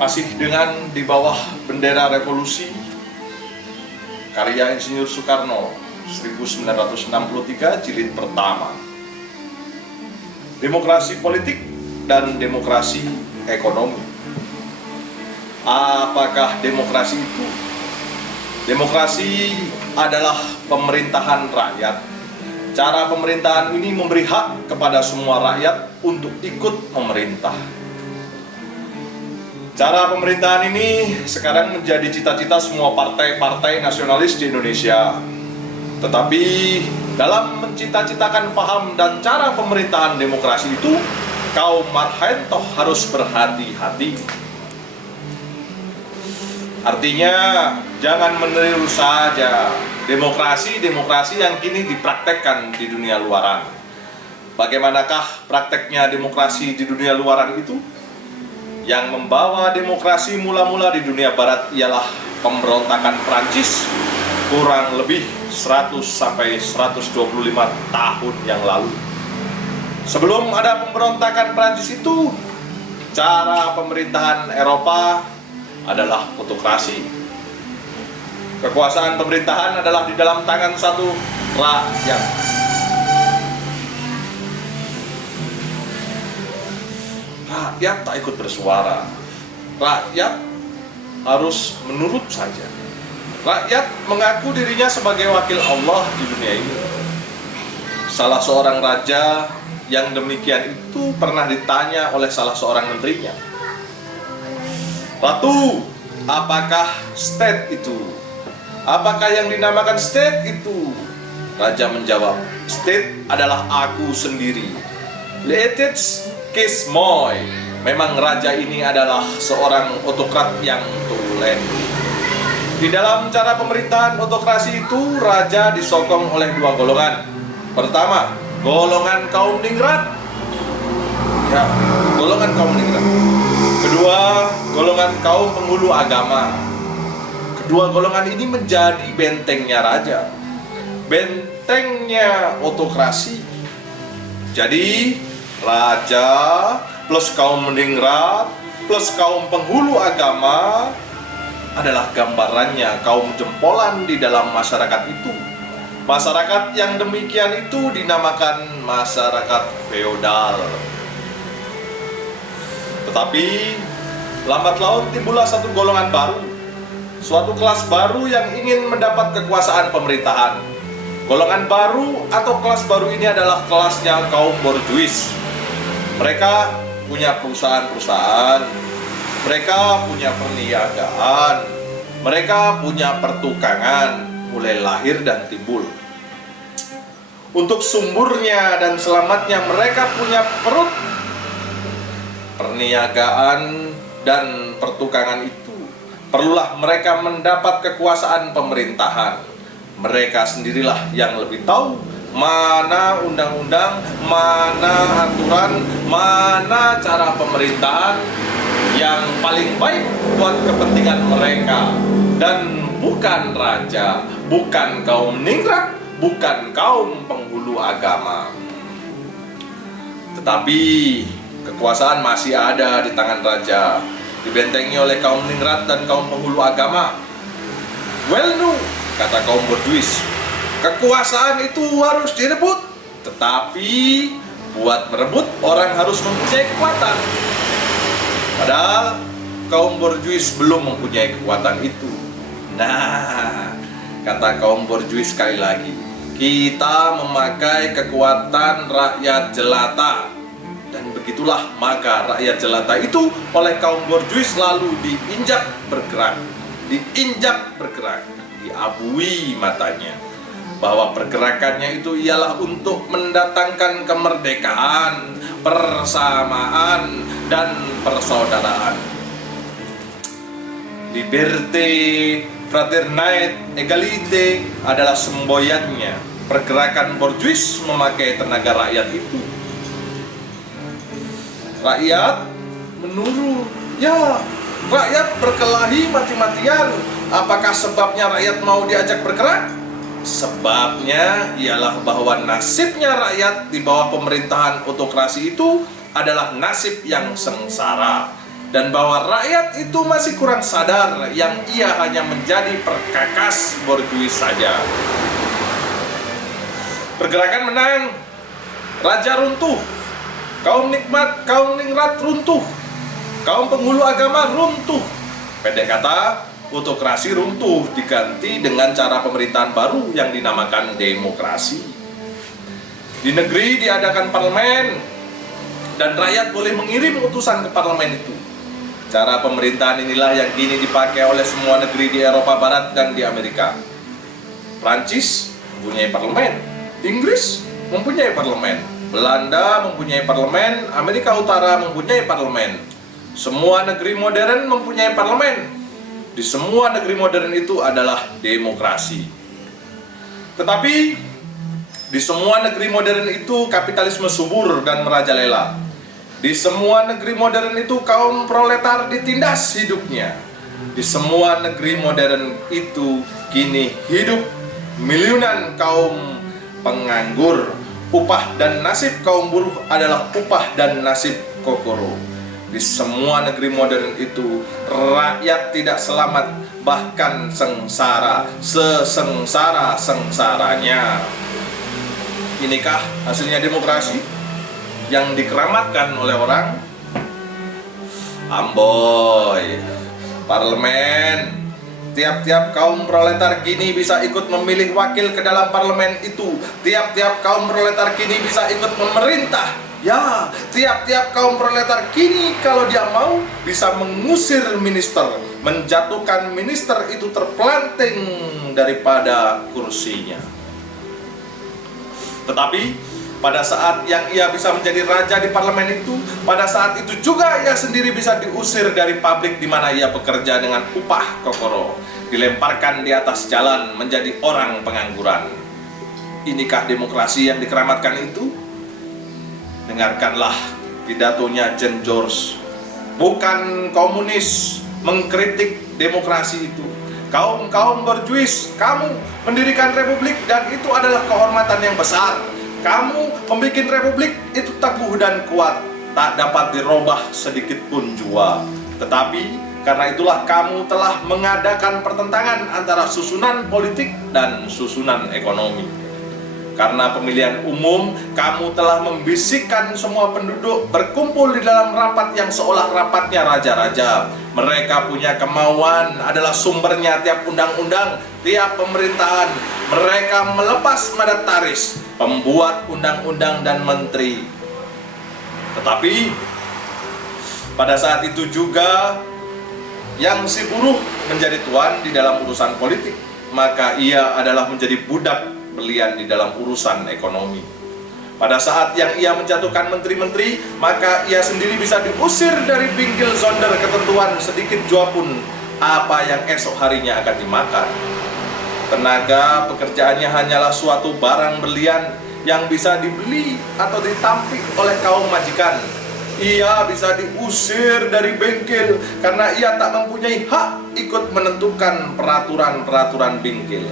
Masih dengan di bawah bendera revolusi, karya Insinyur Soekarno 1963 jilid pertama. Demokrasi politik dan demokrasi ekonomi. Apakah demokrasi itu? Demokrasi adalah pemerintahan rakyat. Cara pemerintahan ini memberi hak kepada semua rakyat untuk ikut memerintah. Cara pemerintahan ini sekarang menjadi cita-cita semua partai-partai nasionalis di Indonesia. Tetapi dalam mencita-citakan paham dan cara pemerintahan demokrasi itu, kaum marhaentoh harus berhati-hati. Artinya, jangan meniru saja demokrasi yang kini dipraktekkan di dunia luaran. Bagaimanakah prakteknya demokrasi di dunia luaran itu? Yang membawa demokrasi mula-mula di dunia barat ialah pemberontakan Prancis kurang lebih 100 sampai 125 tahun yang lalu. Sebelum ada pemberontakan Prancis itu, cara pemerintahan Eropa adalah autokrasi. Kekuasaan pemerintahan adalah di dalam tangan satu rakyat. Rakyat tak ikut bersuara. Rakyat harus menurut saja. Rakyat mengaku dirinya sebagai wakil Allah di dunia ini. Salah seorang raja yang demikian itu pernah ditanya oleh salah seorang menterinya, "Ratu, apakah state itu? Apakah yang dinamakan state itu?" Raja menjawab, "State adalah aku sendiri. Leetits Kiss Moy." Memang raja ini adalah seorang autokrat yang tulen. Di dalam cara pemerintahan autokrasi itu, raja disokong oleh dua golongan. Pertama, golongan kaum ningrat. Ya, golongan kaum ningrat. Kedua, golongan kaum penghulu agama. Kedua golongan ini menjadi bentengnya raja, bentengnya autokrasi. Jadi, raja plus kaum meningrat plus kaum penghulu agama adalah gambarannya kaum jempolan di dalam masyarakat itu. Masyarakat yang demikian itu dinamakan masyarakat feodal. Tetapi lambat laun timbullah satu golongan baru, suatu kelas baru yang ingin mendapat kekuasaan pemerintahan. Golongan baru atau kelas baru ini adalah kelasnya kaum borjuis. Mereka punya perusahaan-perusahaan, mereka punya perniagaan, mereka punya pertukangan, mulai lahir dan timbul. Untuk sumbernya dan selamatnya mereka punya perut. Perniagaan dan pertukangan itu perlulah mereka mendapat kekuasaan pemerintahan. Mereka sendirilah yang lebih tahu mana undang-undang, mana aturan, mana cara pemerintahan yang paling baik buat kepentingan mereka. Dan bukan raja, bukan kaum ningrat, bukan kaum penghulu agama. Tetapi kekuasaan masih ada di tangan raja, dibentengi oleh kaum ningrat dan kaum penghulu agama. Well no, kata kaum borjuis, kekuasaan itu harus direbut. Tetapi buat merebut orang harus mempunyai kekuatan. Padahal kaum borjuis belum mempunyai kekuatan itu. Nah, kata kaum borjuis sekali lagi, kita memakai kekuatan rakyat jelata. Dan begitulah maka rakyat jelata itu oleh kaum borjuis lalu diinjak bergerak, diabui matanya bahwa pergerakannya itu ialah untuk mendatangkan kemerdekaan, persamaan, dan persaudaraan. Liberté, fraternité, égalité adalah semboyannya pergerakan borjuis memakai tenaga rakyat itu. Rakyat menurut, ya, rakyat berkelahi mati-matian. Apakah sebabnya rakyat mau diajak bergerak? Sebabnya ialah bahwa nasibnya rakyat di bawah pemerintahan autokrasi itu adalah nasib yang sengsara. dan bahwa rakyat itu masih kurang sadar yang ia hanya menjadi perkakas borjuis saja. Pergerakan menang, raja runtuh, kaum nikmat, kaum ningrat runtuh, kaum penghulu agama runtuh. Pendek kata, autokrasi runtuh diganti dengan cara pemerintahan baru yang dinamakan demokrasi. Di negeri diadakan parlemen dan rakyat boleh mengirim utusan ke parlemen itu. Cara pemerintahan inilah yang kini dipakai oleh semua negeri di Eropa Barat dan di Amerika. Prancis mempunyai parlemen, Inggris mempunyai parlemen, Belanda mempunyai parlemen, Amerika Utara mempunyai parlemen. Semua negeri modern mempunyai parlemen. Di semua negeri modern itu adalah demokrasi. Tetapi di semua negeri modern itu kapitalisme subur dan merajalela. Di semua negeri modern itu kaum proletar ditindas hidupnya. Di semua negeri modern itu kini hidup miliunan kaum penganggur. Upah dan nasib kaum buruh adalah upah dan nasib kokoro. Di semua negeri modern itu rakyat tidak selamat, bahkan sengsara, sesengsara-sengsaranya. Inikah hasilnya demokrasi yang dikeramatkan oleh orang? Amboy, parlemen. Tiap-tiap kaum proletar kini bisa ikut memilih wakil ke dalam parlemen itu. Tiap-tiap kaum proletar kini bisa ikut memerintah. Ya, tiap-tiap kaum proletar kini kalau dia mau bisa mengusir minister, menjatuhkan minister itu terpelanting daripada kursinya. Tetapi pada saat yang ia bisa menjadi raja di parlemen itu, pada saat itu juga ia sendiri bisa diusir dari pabrik di mana ia bekerja dengan upah kokoro, dilemparkan di atas jalan menjadi orang pengangguran. Inikah demokrasi yang dikeramatkan itu? Dengarkanlah pidatonya Jan George. Bukan komunis mengkritik demokrasi itu. Kaum borjuis, kamu mendirikan republik dan itu adalah kehormatan yang besar. Kamu membuat republik itu teguh dan kuat, tak dapat dirubah sedikit pun jua. Tetapi karena itulah kamu telah mengadakan pertentangan antara susunan politik dan susunan ekonomi. Karena pemilihan umum, kamu telah membisikkan semua penduduk berkumpul di dalam rapat yang seolah rapatnya raja-raja. Mereka punya kemauan, adalah sumbernya tiap undang-undang, tiap pemerintahan. Mereka melepas mandataris, pembuat undang-undang dan menteri. Tetapi pada saat itu juga yang si buruh menjadi tuan di dalam urusan politik, maka ia adalah menjadi budak belian di dalam urusan ekonomi. Pada saat yang ia menjatuhkan menteri-menteri, maka ia sendiri bisa diusir dari bingkil zonder ketentuan sedikit jua pun apa yang esok harinya akan dimakan. Tenaga pekerjaannya hanyalah suatu barang berlian yang bisa dibeli atau ditampik oleh kaum majikan. Ia bisa diusir dari bengkel karena ia tak mempunyai hak ikut menentukan peraturan-peraturan bengkel.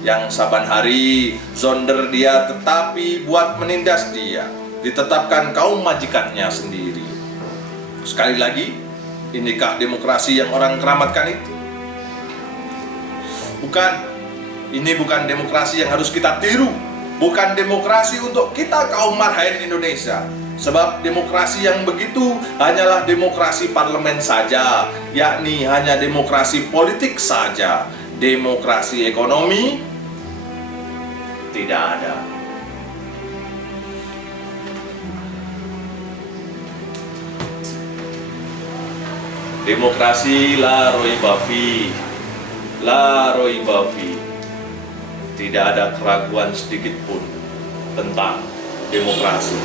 Yang saban hari zonder dia tetapi buat menindas dia, ditetapkan kaum majikannya sendiri. Sekali lagi, inikah demokrasi yang orang keramatkan itu? Bukan. Ini bukan demokrasi yang harus kita tiru. Bukan demokrasi untuk kita kaum marhaen Indonesia. Sebab demokrasi yang begitu hanyalah demokrasi parlemen saja, yakni hanya demokrasi politik saja. Demokrasi ekonomi tidak ada. Demokrasi la roibafi, la roibafi. Tidak ada keraguan sedikit pun tentang demokrasi.